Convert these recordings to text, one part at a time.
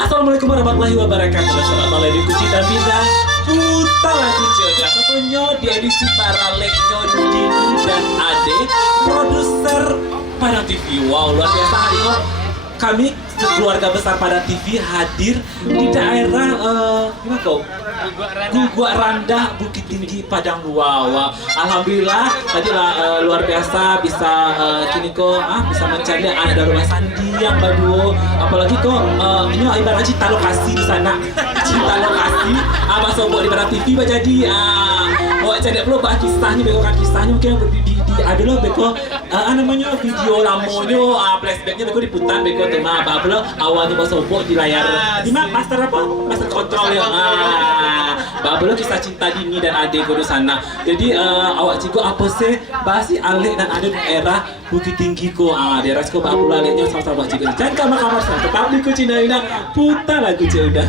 Assalamualaikum warahmatullahi wabarakatuh. Selamat malam di Kucita Pindah Putar Lagu Jodoh. Tentunya di edisi para Leknyo Dini dan Ade, produser Padang TV. Wow, luar biasa hari ini kami keluarga besar pada TV hadir di daerah gimana kok? Guguk Randa, Bukit Tinggi, Padang Luawa. Alhamdulillah tadi lah luar biasa bisa kini kok bisa mencari anak dari rumah Sandi yang baru. Apalagi kok ini ibarat cinta lokasi di sana, cinta lokasi. Abang sobok di Barang TV jadi cari perlu bah kisahnya, bekokan kisahnya mungkin ada loh beko namanya video lamonyo flashbacknya beko diputar beko tuh mah apa awalnya bahasa sobok di layar di mana master apa master kontrol ya Babelo kisah cinta Dini dan Ade di sana. Jadi awak cigo apa sih basi Alek dan Ade di era Bukit Tinggi ko daerah ko Babelo Aleknya sama-sama cigo. Jangan kamar-kamar sana tetap di Kucina Ina putar lagu udah.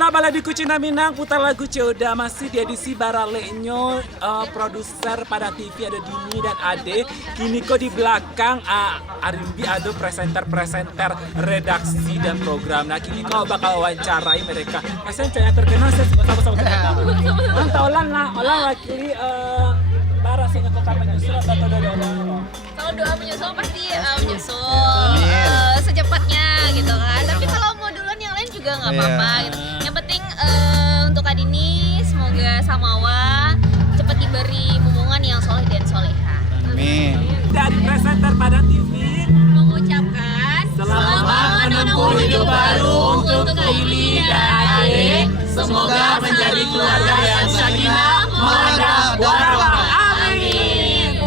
sana bala di Kucina Minang putar lagu Ceuda masih di edisi Baralenyo, produser pada TV ada Dini dan Ade. Kini kok di belakang Arimbi ada presenter redaksi dan program. Nah kini kau bakal wawancarai mereka. Pasien yang terkenal saya sama-sama kita. Mantap olah wakili Bara sehingga tetap menyusul atau doa-doa? Kalau doa menyusul pasti menyusul secepatnya gitu kan. Tapi kalau mau duluan yang lain juga nggak apa-apa. Gitu. Yang penting untuk Adini semoga Samawa cepat diberi momongan yang soleh dan soleha. Amin. Dari presenter pada TV Mengucapkan selamat menempuh hidup baru untuk Lili dan Ade. Semoga menjadi keluarga yang sakinah, mawaddah, warahmah. Amin.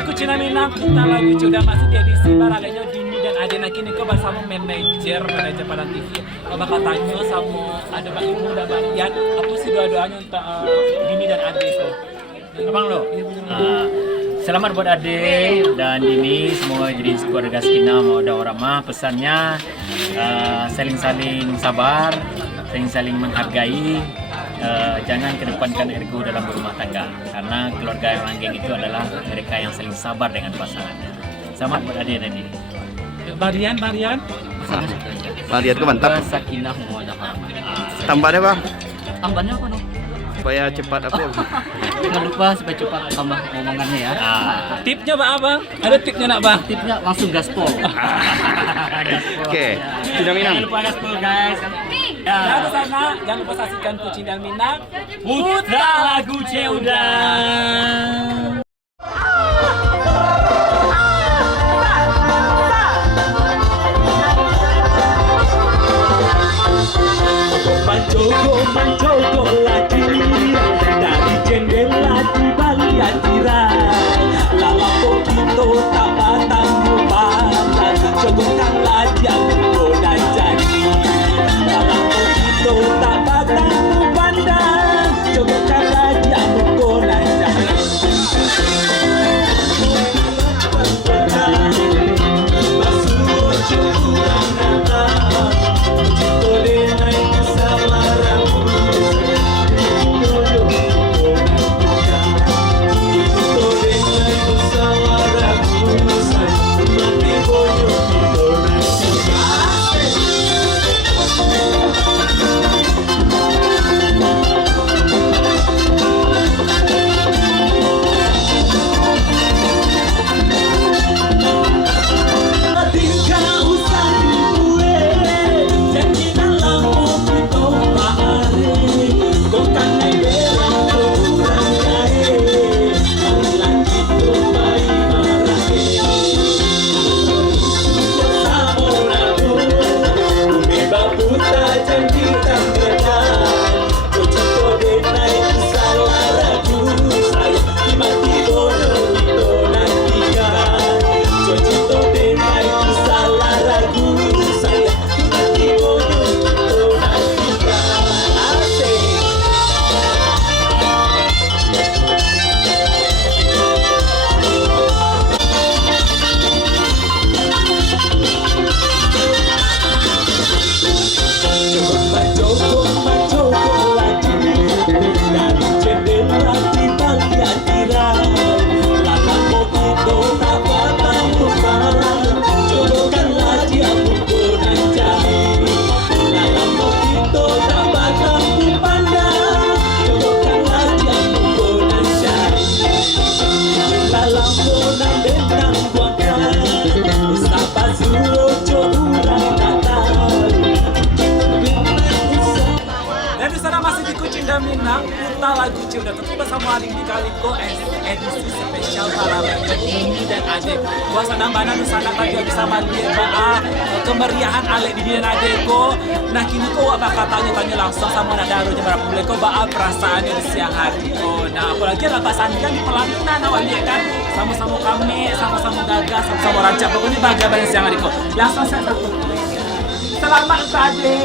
Kucina Minang kita lagu sudah masuk di edisi Baralenyo Dini dan Ade. Nah kini kau bersama manajer pada TV. Kau bakal tanya sama ada Bang Ibu dan Bang Ian apa sih doa-doanya untuk Dini dan Ade itu? Abang lo, selamat buat Ade dan Dini, semoga jadi keluarga sakinah mawaddah warahmah. Pesannya saling-saling sabar, saling-saling menghargai. Jangan kedepankan ego dalam berumah tangga, karena keluarga yang langgeng itu adalah mereka yang saling sabar dengan pasangannya. Selamat buat Ade dan Dini. Marian Marian tuh mantap. Sakinah mawaddah warahmah. Tambahnya bang, Tambahnya apa dong? supaya cepat apa? Jangan lupa supaya cepat tambah omongannya ya. tipnya Pak Abang, ada tipnya nak Bang? Tipnya langsung gaspol. Oke, Kucina Minang. Jangan lupa gaspol guys. Nah, ke sana jangan lupa saksikan Kucina Minang Putra lagu Ceuda. Manjogo lagi dari jendela di balik tirai. Lalapo kita tak batang lupakan, jogongkan lagi aku dan jadi. Lalapo kita tak batang lupakan, jogongkan lagi aku dan jadi. udah ketemu bersama hari ini kali ko edisi spesial Paralel ini dan adek. Gua senang banget nu sana tadi bisa melihat kemeriahan Alek di dan adeko. Nah kini ko bakal tanya-tanya langsung sama Nadaru Jember Publik ko perasaannya di siang hari. Nah apalagi lepasan kan di pelaminan awalnya kan sama-sama kami, sama-sama gagas, sama-sama rancak. Pokoknya bahagia banget siang hari ko. Langsung saya satu. Selamat tadi.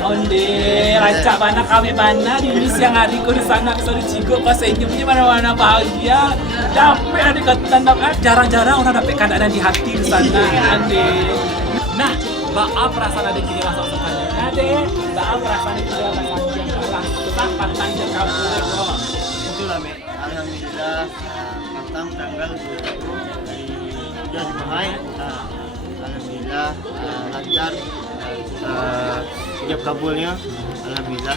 Onde rancak mana kami mana di siang hari ko di sana ke di Cigo pas senyumnya mana-mana bahagia. Dapet ada ketandang jarang-jarang orang dapet kan ada di hati di sana ande. Nah, maaf perasaan ada kini langsung tanya ade. Maaf perasaan itu langsung panjang kamu kok. Itulah Me, alhamdulillah pertama tanggal 20 dari sudah dimulai. Alhamdulillah lancar. Setiap kabulnya alhamdulillah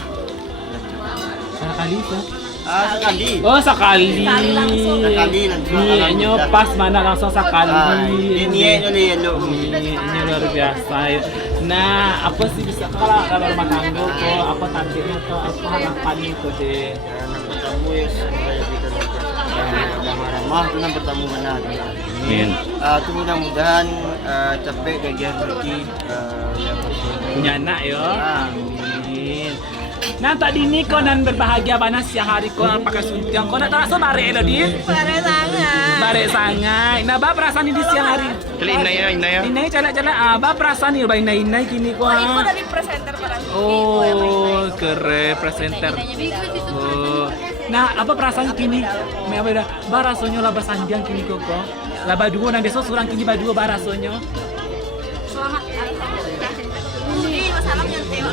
Sekali itu. sekali. Oh sekali. Sekali langsung. Sekali langsung. Niatnya pas mana langsung sekali. Niatnya lo. Ini luar biasa. Nah, apa sih bisa kalau rumah tangga kok apa targetnya atau apa harapannya kok deh? Yang pertama ya supaya kita ramah-ramah itu yang pertama benar. Amin. Itu mudah-mudahan capek gajian rezeki yang Punya anak ya. Amin. Nah tadi ini kau nan berbahagia panas siang hari kau pakai suntiang kau nak terasa bare lo di? Pada sangat. Bare sangai. Nah bah perasaan ini di siang hari. Kali inai ya. Inai calak-calak bah perasaan ini bah inai kini kau. Oh, itu dari presenter para Oh keren presenter. Oh. Nah apa perasaan kini? Me apa dah? Bah rasanya lah sanjang kini kau. Lah dua nah besok surang kini dua bah rasanya. Selamat. Ini masalah nyantai.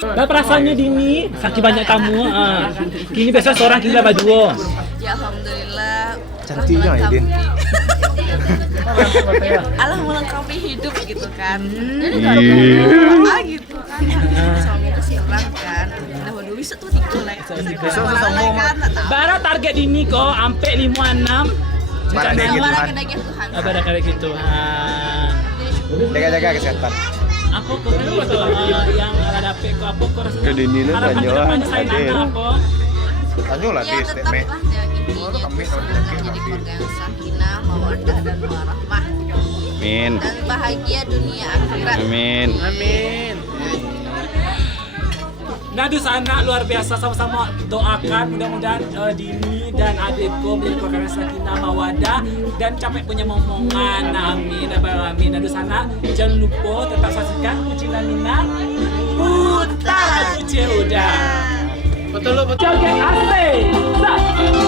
Nah perasaannya Dini, saking banyak tamu, kini biasa seorang kini lah dua. Ya alhamdulillah. Cantiknya ya, Din. Allah melengkapi hidup gitu kan. Gitu kan. Suamiku sih orang kan. Nah waduh bisa tuh dikulek. Besok sama kan. Bara target Dini kok sampai 56. Barang kayak gitu kan. Tuhan. Barang kayak gitu. Jaga-jaga kesehatan. Apa kok gitu yang ada dapet kok apa kok Ke Dini lu harapan tanya, kedepannya saya Adil. nanya apa? Tanya lah Ya di tetap me. lah ya intinya jadi keluarga yang sakinah, mawaddah dan warahmah Amin. dan bahagia dunia akhirat. Amin. Amin. Nah di sana luar biasa sama-sama doakan mudah-mudahan Dini dan adikku menjadi keluarga sakinah mawadah dan capek punya momongan. Amin. Amin. Nah di sana jangan lupa tetap saksikan Kucing Mina Putar Lagu Ceuda. Betul betul. Joget asik. Balance.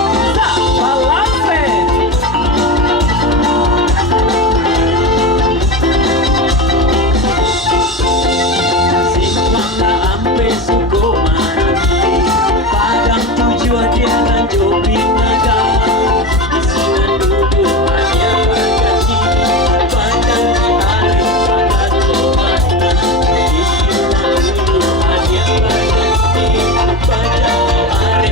Padang tujuan dia dan jopi nada isinan duduk hanya berganti padang di hari pada kemana isinan duduk hanya berganti padang di hari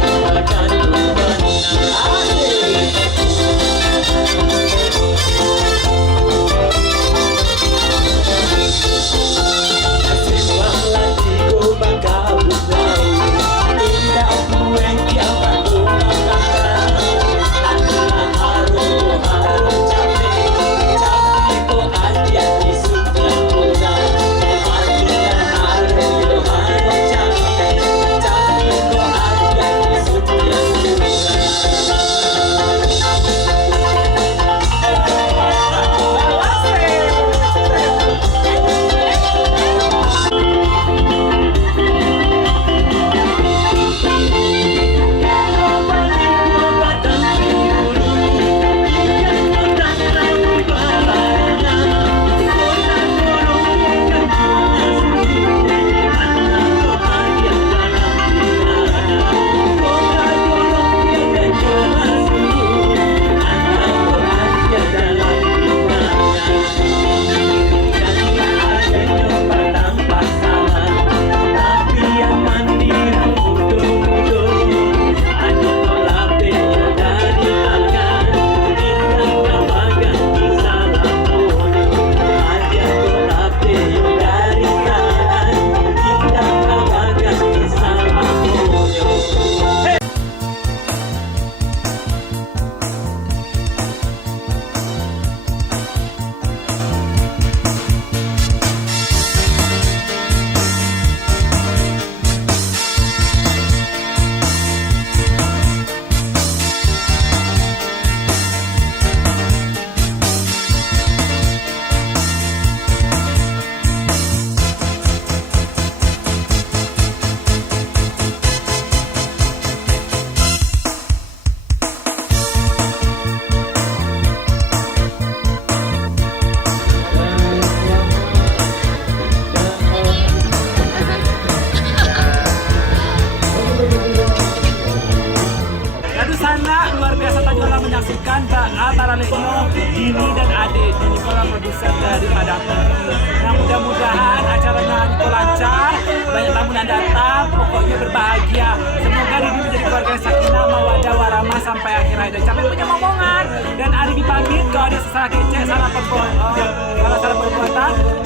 para Lenyo, Dini dan Ade, Dini para produser dari Padang TV. Nah mudah-mudahan acaranya hari itu lancar, banyak tamu yang datang, pokoknya berbahagia. Semoga Dini menjadi keluarga yang sakinah, mawaddah, warahmah sampai akhir hayat dan capek punya momongan. Dan Ari dipamit kalau ada salah kecek, salah perbuatan.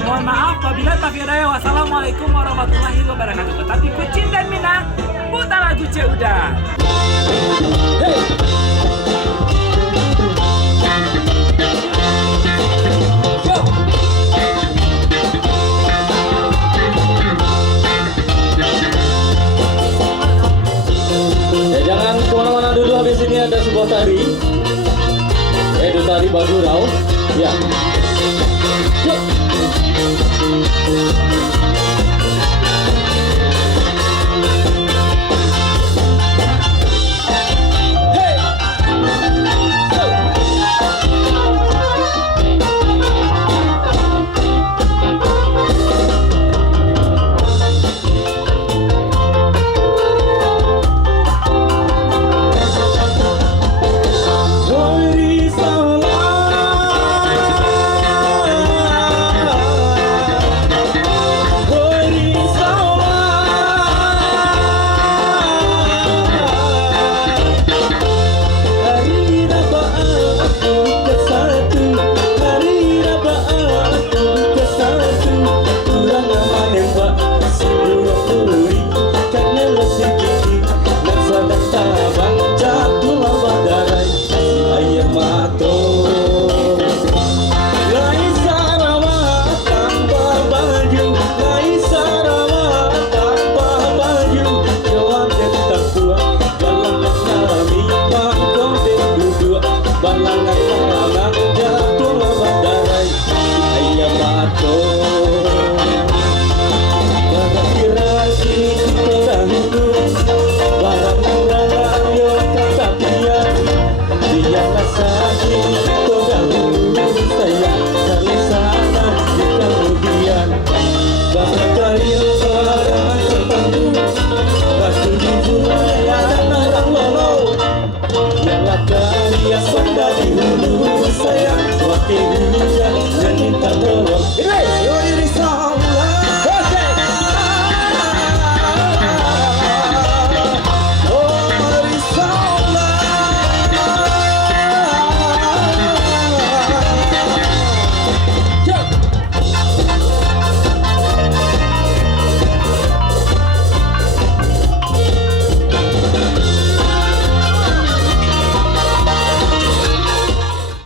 Mohon maaf apabila taufiq hidayah. Wassalamualaikum warahmatullahi wabarakatuh. Tetap di Kucing dan Minang, putar lagu Ceuda. Jangan kemana-mana dulu, habis ini ada sebuah tari, yaitu tari Bagurau. Ya. Yuk. Sayang, wakil hujan dan minta tolong.